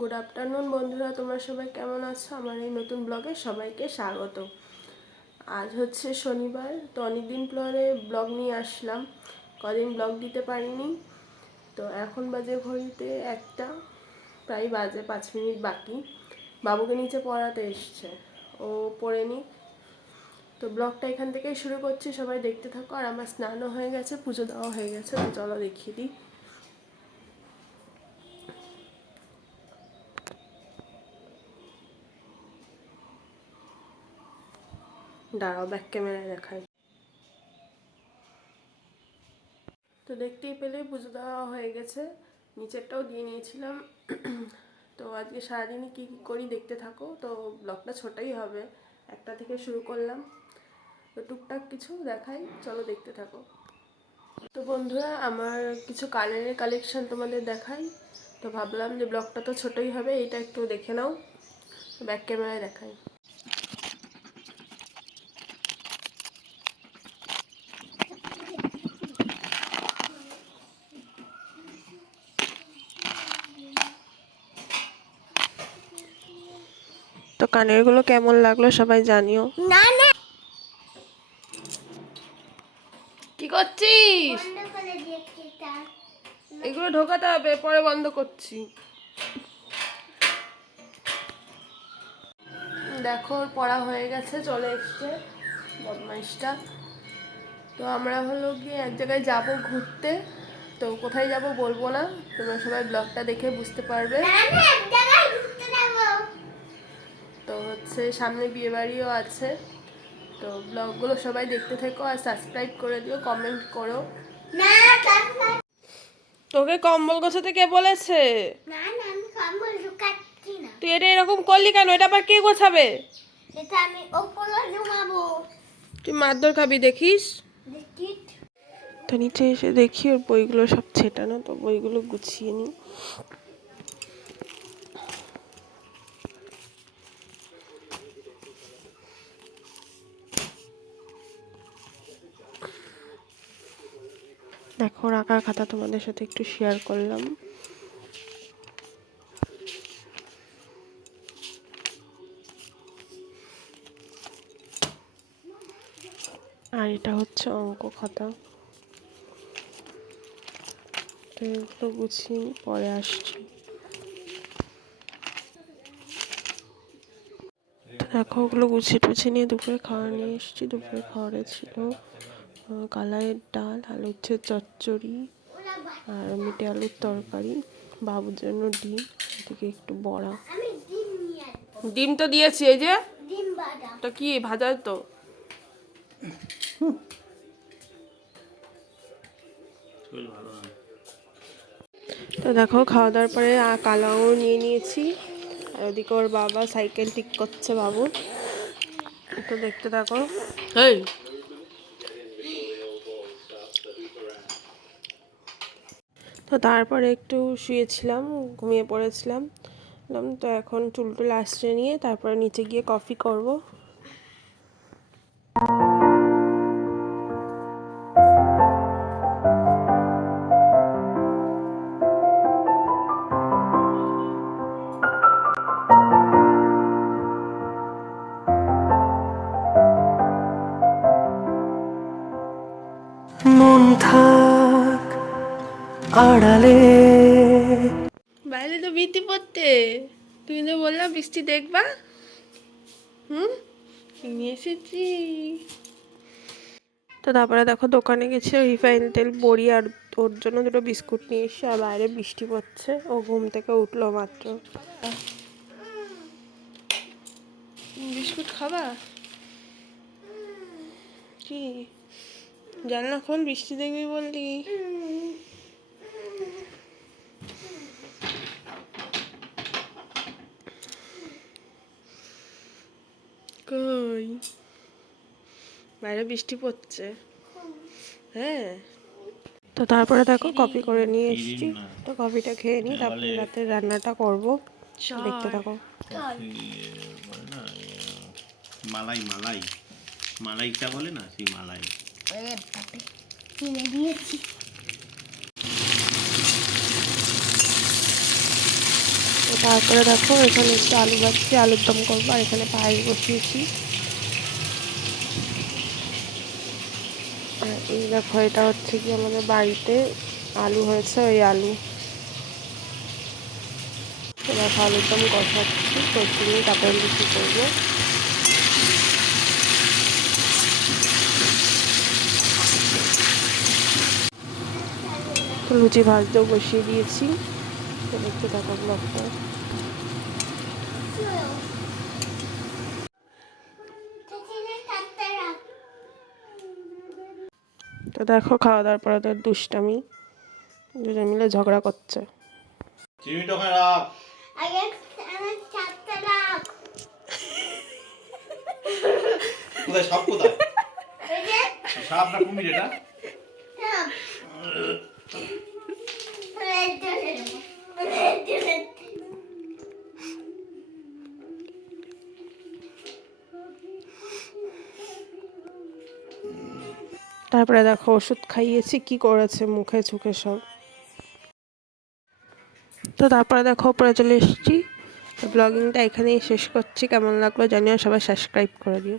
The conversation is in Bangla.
গুড আফটারনুন বন্ধুরা, তোমরা সবাই কেমন আছো? আমার এই নতুন ব্লগে সবাইকে স্বাগত। আজ হচ্ছে শনিবার, তো অনেকদিন পরে ব্লগ নিয়ে আসলাম। কদিন ব্লগ দিতে পারিনি, তো এখন বাজে ঘড়িতে একটা, প্রায় বাজে 5 মিনিট বাকি। বাবুকে নিচে পড়াতে এসছে, ও পড়ে নি। তো ব্লগটা এখান থেকেই শুরু করছি, সবাই দেখতে থাকো। আর আমার স্নানও হয়ে গেছে, পুজো দেওয়া হয়ে গেছে, তো চলো দেখিয়ে দিই। দাঁড়াও, ব্যাক ক্যামেরায় দেখাই। তো দেখতেই পেলে পুজো দেওয়া হয়ে গেছে, নিচেরটাও দিয়ে নিয়েছিলাম। তো আজকে সারাদিনই কী কী করি দেখতে থাকো। তো ব্লগটা ছোটই হবে, একটা থেকে শুরু করলাম, তো টুকটাক কিছু দেখাই, চলো দেখতে থাকো। তো বন্ধুরা, আমার কিছু কালারের কালেকশন তোমাদের দেখাই। তো ভাবলাম যে ব্লগটা তো ছোটই হবে, এইটা একটু দেখে নাও, ব্যাক ক্যামেরায় দেখাই। তো কানেরগুলো কেমন লাগলো সবাই জানিও। কি করছিস? এগুলো ঢোকাতে হবে, পরে বন্ধ করছি। দেখো পড়া হয়ে গেছে, চলে এসছে বদমাইশটা। তো আমরা হলো গিয়ে এক জায়গায় যাব ঘুরতে, তো কোথায় যাব বলবো না, তোমরা সবাই ব্লগটা দেখে বুঝতে পারবে। তো হচ্ছে সামনে বিয়ে বাড়িও আছে, তো ব্লগগুলো সবাই দেখতে থেকো আর সাবস্ক্রাইব করে দিও, কমেন্ট করো। তোকে কম্বল গোছাতে কে বলেছে? তুই এটা এরকম করলি কেন? এটা আবার কে গোছাবে? এটা আমি ওপরে ঘুমাবো। তুই মারধর খাবি দেখিস। তো নিচে এসে দেখি ওর বইগুলো সব ছেটানো, তো বইগুলো গুছিয়ে নিই। দেখো আঁকার খাতা তোমাদের সাথে একটু শেয়ার করলাম। আর এটা হচ্ছে অঙ্ক খাতা, তো এগুলো গুছিয়ে নিই, পরে আসছি। দেখো ওগুলো গুছিয়ে টুছিয়ে নিয়ে দুপুরে খাওয়া নিয়ে এসেছি। দুপুরে খাওয়ারে ছিল কালাইয়ের ডাল, আলু হচ্ছে চচ্চড়ি, আর মিটে আলুর তরকারি, বাবুর জন্য ডিম, এদিকে একটু বড়া। ডিম তো দিয়েছি, এই যে তো কি ভাজা তো। তো দেখো খাওয়া দাওয়ার পরে কালাও নিয়ে নিয়েছি, আর ওদিকে ওর বাবা সাইকেল ঠিক করছে বাবুর, তো দেখতে থাকো। এই তো তারপরে একটু শুয়েছিলাম, ঘুমিয়ে পড়েছিলাম। তো এখন চুল টুল আশ্রে নিয়ে তারপরে নিচে গিয়ে কফি করব। মন থাক আড়ালে, বাইরে তো বৃষ্টি পড়তে, তুমি তো বললাম বৃষ্টি দেখবা। নিয়ে এসেছি। তো তারপরে দেখো দোকানে গেছে, রিফাইন তেল, বড়ি আর ওর জন্য দুটো বিস্কুট নিয়ে এসে, আর বাইরে বৃষ্টি পড়ছে, ও ঘুম থেকে উঠলো মাত্র। বিস্কুট খাবা? কি জানলা খোল, বৃষ্টি দেখবি বললি। কই বাইরে বৃষ্টি পড়ছে? হ্যাঁ। তো তারপরে দেখো কফি করে নিয়ে এসেছি, তো কফিটা খেয়ে নিই, তারপরে রাতে রান্নাটা করব, দেখতে থাকো। মালাই মালাই মালাইটা বলে না, সেই মালাই কিনে দিয়েছি। তারপরে দেখো এখানে একটু আলু ভাজছি, আলুর দম করবো, আর এখানে পায়েস বসিয়েছি। আর এই দেখো এটা হচ্ছে কি আমাদের বাড়িতে আলু হয়েছে, ওই আলু। দেখো আলুর দম কষাচ্ছি, কষি নিয়ে তারপরে লুচি করবো। তো লুচি ভাজতেও বসিয়ে দিয়েছি, তো দেখতে থাকো ব্লগটা। তো দেখো খাওয়া দাওয়ার পরে ওদের দুষ্টামি, দুজন মিলে ঝগড়া করছে। চিমিটা ওখানে রাখ। আগে আমার চারটা রাখ। কোথায় সাপ কোথায়? এই যে সাপ না কুমির এটা? সাপ। তারপরে দেখো ওষুধ খাইয়েছি, কি করেছে মুখে চোখে সব। তো তারপরে দেখো উপরে চলে এসেছি। ব্লগিংটা এখানেই শেষ করছি। কেমন লাগলো জানিও, সবাই সাবস্ক্রাইব করে দিও।